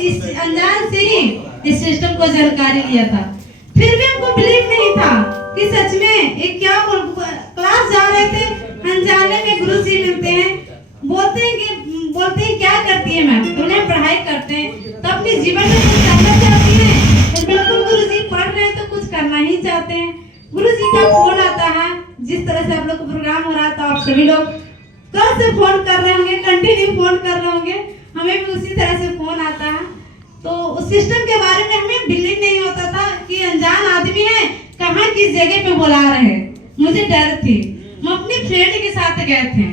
इस अनजान से ही इस सिस्टम को जानकारी लिया था। फिर भी हमको बिलीव नहीं था कि सच में ये क्या। क्लास जा रहे थे, अनजाने में गुरु जी मिलते हैं, बोलते हैं क्या करती है मैम, तो उन्हें पढ़ाई करते हैं तो अपने जीवन में कुछ करना चाहती है, तो बिल्कुल गुरु जी पढ़ रहे हैं तो कुछ करना ही चाहते हैं। गुरु जी का फोन आता है, जिस तरह से आप लोग का प्रोग्राम हो रहा था, आप सभी लोग कल से फोन कर रहे होंगे, कंटिन्यू फोन कर रहे होंगे, हमें भी उसी तरह से फोन आता है। तो उस सिस्टम के बारे में हमें बिलीव नहीं होता था कि अनजान आदमी है, कहाँ किस जगह पे बुला रहे हैं। मुझे डर थी। हम अपनी फ्रेंड के साथ गए थे।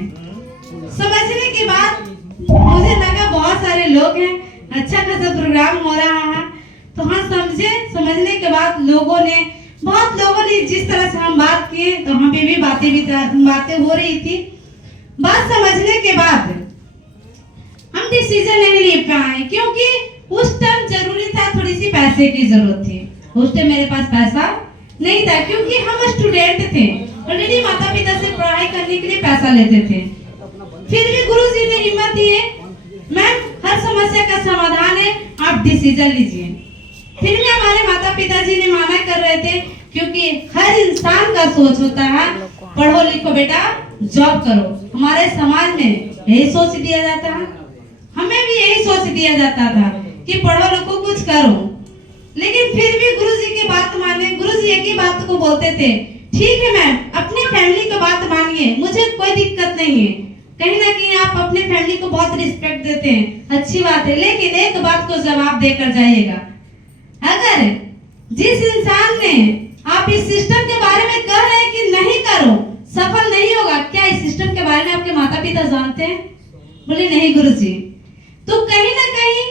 समझने के बाद मुझे लगा बहुत सारे लोग हैं, अच्छा खासा प्रोग्राम हो रहा है। तो हाँ समझने के बाद बहुत लोगों ने जिस तरह से हम बात किए, तो वहाँ पे भी बातें हो रही थी। बात समझने के बाद हम डिसीजन नहीं ले पाए, क्योंकि उस टाइम जरूरी था, थोड़ी सी पैसे की जरूरत थी। उस टाइम मेरे पास पैसा नहीं था, क्योंकि हम स्टूडेंट थे, ऑलरेडी माता पिता से पढ़ाई करने के लिए पैसा लेते थे। फिर भी गुरु जी ने हिम्मत दिए, मैम हर समस्या का समाधान है, आप डिसीजन लीजिए। फिर भी हमारे माता पिता जी ने मना कर रहे थे, क्योंकि हर इंसान का सोच होता है पढ़ो लिखो बेटा, जॉब करो। हमारे समाज में यही सोच दिया जाता है, हमें भी यही सोच दिया जाता था कि पढ़ो लिखो कुछ करो। लेकिन फिर भी गुरु जी की बात माने। गुरु जी एक ही बात को बोलते थे, ठीक है मैम अपनी फैमिली की बात मानिए, मुझे कोई दिक्कत नहीं है। कहीं ना कहीं आप अपने फैमिली को बहुत रिस्पेक्ट देते हैं, अच्छी बात है, लेकिन एक बात को जवाब देकर जाइएगा। अगर जिस इंसान ने आप इस सिस्टम के बारे में कह रहे हैं कि नहीं करो, सफल नहीं होगा, क्या इस सिस्टम के बारे में आपके माता पिता जानते हैं? बोले नहीं गुरुजी। तो कहीं ना कहीं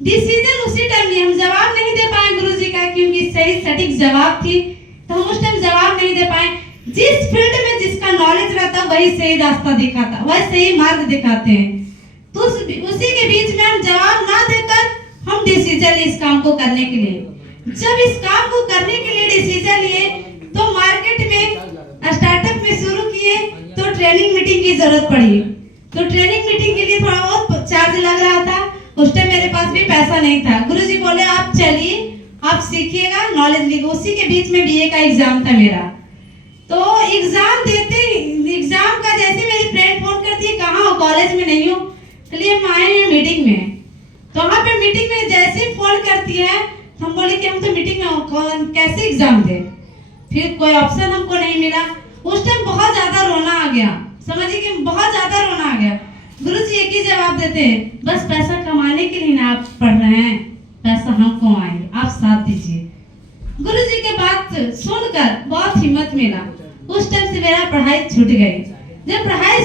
डिसीजन उसी टाइम लिए हम जवाब नहीं दे पाए गुरुजी का, क्योंकि सही सटीक जवाब थी, तो हम उस टाइम जवाब नहीं दे पाए। जिस फील्ड में जिसका नॉलेज रहता वही सही रास्ता दिखाता, वही सही मार्ग दिखाते हैं। तो उसी के बीच में हम जवाब ना देकर हम डिसीजन लिए इस काम को करने के लिए। जब इस काम को करने के लिए डिसीजन लिए, तो मार्केट में स्टार्टअप में शुरू किए, तो ट्रेनिंग मीटिंग की जरूरत पड़ी। तो ट्रेनिंग मीटिंग के लिए थोड़ा बहुत चार्ज लग रहा था। उस टाइम मेरे पास भी पैसा नहीं था। गुरुजी बोले आप चलिए, आप सीखिएगा, नॉलेज लीजिए। उसी के बीच में बीए का एग्जाम था मेरा। तो एग्जाम का जैसे मेरी फ्रेंड फोन करती है, कहाँ हो? कॉलेज में नहीं हो। चलिए हम आए हैं मीटिंग में। तो वहाँ पे मीटिंग में जैसे फोन करती है, हम बोले कि हम तो मीटिंग में हो, कैसे एग्जाम दे? फिर कोई ऑप्शन हमको नहीं मिला। उस टाइम बहुत ज्यादा रोना आ गया, समझिए कि बहुत ज्यादा रोना आ गया। गुरुजी एक ही जवाब देते हैं, बस पैसा कमाने के लिए ना आप पढ़ रहे हैं, पैसा हम कमाएंगे, आप साथ दीजिए। गुरुजी के बात सुनकर बहुत हिम्मत मिला। उस टाइम से मेरा पढ़ाई छूट गई। जब पढ़ाई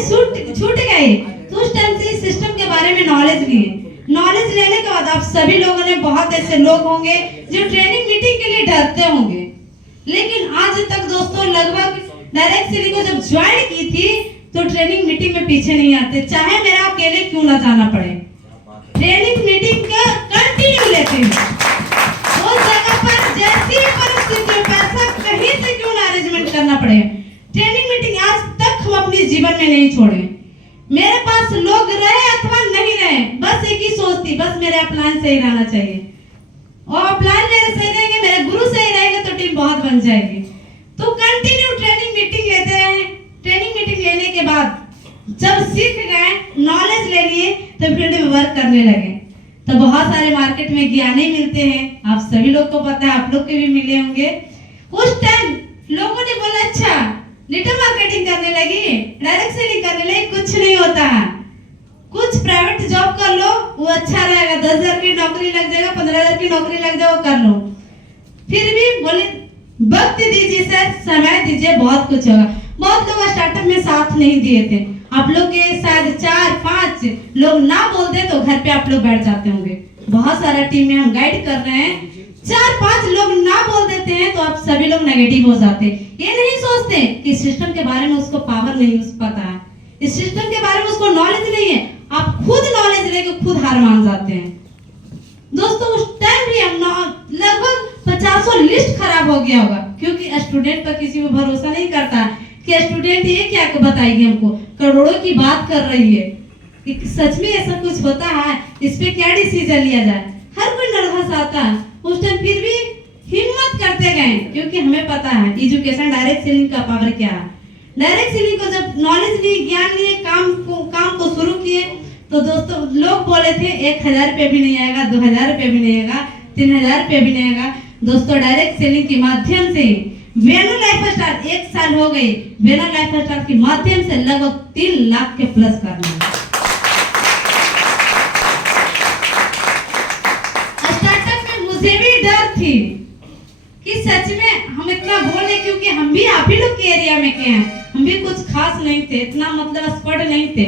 छूट गई, तो उस टाइम से सिस्टम के बारे में नॉलेज लिए। नॉलेज लेने के बाद आप सभी लोगों ने, बहुत ऐसे लोग होंगे जो ट्रेनिंग मीटिंग के लिए डरते होंगे, लेकिन आज तक दोस्तों लगभग डायरेक्ट सीरी को जब ज्वाइन की थी, तो ट्रेनिंग मीटिंग में पीछे नहीं आते, चाहे मेरा अकेले क्यों ना जाना पड़े। ट्रेनिंग मीटिंग का कंटिन्यू लेते हैं। उस जगह पर जैसी परिस्थिति, पैसा कहीं से क्यों ना अरेंजमेंट करना पड़े, ट्रेनिंग मीटिंग आज तक हम अपने जीवन में नहीं छोड़े। मेरे पास लोग रहे अथवा नहीं रहे, बस एक ही सोच थी, बस मेरे अपलाइन सही रहना चाहिए, और अपलाइन मेरे सही रहेंगे, मेरे गुरु सही रहेंगे, तो टीम बहुत बन जाएगी। तो कंटिन्यू ट्रेनिंग मीटिंग लेते रहे। ट्रेनिंग मीटिंग लेने के बाद जब सीख गए, नॉलेज ले लिए, तो फील्ड में वर्क करने लगे। तो बहुत सारे मार्केट में ज्ञानी मिलते हैं, आप सभी लोग को पता है, आप लोग के भी मिले होंगे। उस टाइम लोगों ने बोला अच्छा डिजिटल मार्केटिंग करने लगी, डायरेक्ट सेलिंग करने लगी, कुछ नहीं होता है, कुछ प्राइवेट जॉब कर लो, वो अच्छा रहेगा, 10,000 की नौकरी लग जाएगा, 15,000 की नौकरी लग जाएगा, कर लो। फिर भी बोले वक्त दीजिए सर, समय दीजिए, बहुत कुछ होगा। बहुत लोग स्टार्टअप में साथ नहीं दिए थे। आप लोग के शायद 4-5 लोग ना बोलते तो घर पे आप लोग बैठ जाते होंगे। बहुत सारा टीम में हम गाइड कर रहे हैं, 4-5 लोग ना बोल देते हैं तो आप सभी लोग नेगेटिव हो जाते। ये नहीं सोचते कि सिस्टम के बारे में उसको पावर नहीं पता है, इस सिस्टम के बारे में उसको नॉलेज नहीं है। आप खुद नॉलेज लेके खुद हार मान जाते हैं। दोस्तों उस टाइम भी हम लगभग 50 लिस्ट खराब हो गया होगा, क्योंकि स्टूडेंट पर किसी को भरोसा नहीं करता कि स्टूडेंट ये क्या बताएगी हमको, करोड़ों की बात कर रही है कि सच में ऐसा कुछ होता है, इस पे क्या डिसीजन लिया जाए। था, उस टाइम फिर भी हिम्मत करते गए, क्योंकि हमें पता है एजुकेशन डायरेक्ट सेलिंग का पावर क्या है। डायरेक्ट सेलिंग को जब नॉलेज लिए, ज्ञान लिए, काम को शुरू किए, तो दोस्तों लोग बोले थे 1000 रुपये भी नहीं आएगा, 2000 रुपये भी नहीं आएगा, 3000 रुपये भी नहीं आएगा। दोस्तों डायरेक्ट सेलिंग के माध्यम से वेणु लाइफ स्टाइल 1 साल हो गई, वेणु लाइफ स्टाइल के माध्यम से लगभग 3 लाख के प्लस करना है। स्टार्टअप में मुझे भी डर थी कि सच में हम इतना बोले, क्योंकि हम भी आप ही लोग के एरिया में के हैं, हम भी कुछ खास नहीं थे, इतना मतलब एक्सपर्ट नहीं थे।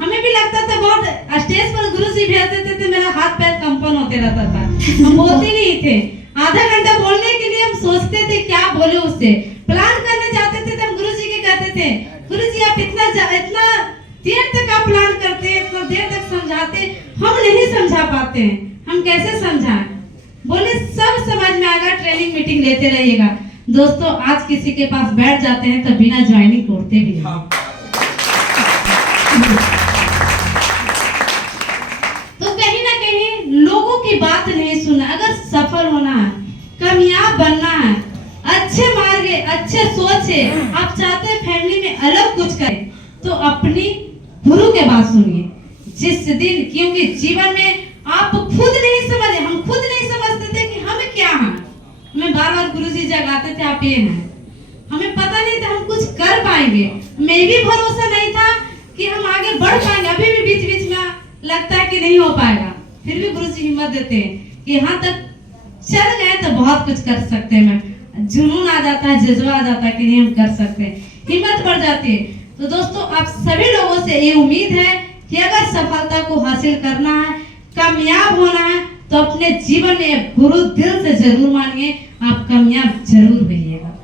हमें भी लगता था बहुत, स्टेज पर गुरुजी भेजते थे, मेरा हाथ पैर कंपन होते रहता था, हम बोलते नहीं थे। आधा घंटा बोलने के लिए हम सोचते थे क्या बोले, उससे प्लान करने जाते थे तो हम गुरुजी के कहते थे, गुरुजी आप इतना देर तक आप प्लान करते हैं, इतना देर तक समझाते, हम नहीं समझा पाते हैं, हम कैसे समझाएं। बोले सब समझ में आएगा, ट्रेनिंग मीटिंग लेते रहिएगा। दोस्तों आज किसी के पास बैठ जाते हैं तो बिना ज्वाइनिंग तोड़ते भी हैं। तो कहीं ना कहीं लोगों की बात नहीं सुना। अगर सफल होना है, कामयाब बनना है, अच्छे मार्ग है, अच्छे सोच है, आप चाहते हैं फैमिली में अलग कुछ करें, तो अपनी गुरु के बात सुनिए। जिस दिन, क्योंकि जीवन में आप खुद नहीं समझे, हम खुद नहीं समझते थे कि हम क्या हैं। हमें बार बार गुरुजी जगाते थे आप ये हैं, हमें पता नहीं था हम कुछ कर पाएंगे, मैं भी भरोसा नहीं था कि हम आगे बढ़ पाएंगे। अभी भी बीच बीच में लगता है कि नहीं हो पाएगा, फिर भी गुरुजी हिम्मत देते हैं कि यहाँ तक चल गए तो बहुत कुछ कर सकते हैं। मैं जुनून आ जाता है, जज्बा आ जाता है कि नहीं हम कर सकते हैं, हिम्मत बढ़ जाती है। तो दोस्तों आप सभी लोगों से ये उम्मीद है कि अगर सफलता को हासिल करना है, कामयाब होना है, तो अपने जीवन में गुरु दिल से जरूर मानिए, आप कामयाब जरूर होइएगा।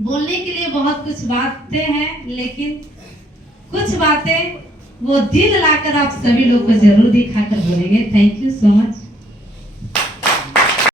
बोलने के लिए बहुत कुछ बातें हैं, लेकिन कुछ बातें वो दिल लाकर आप सभी लोग को जरूर दिखाकर बोलेंगे। Thank you so much.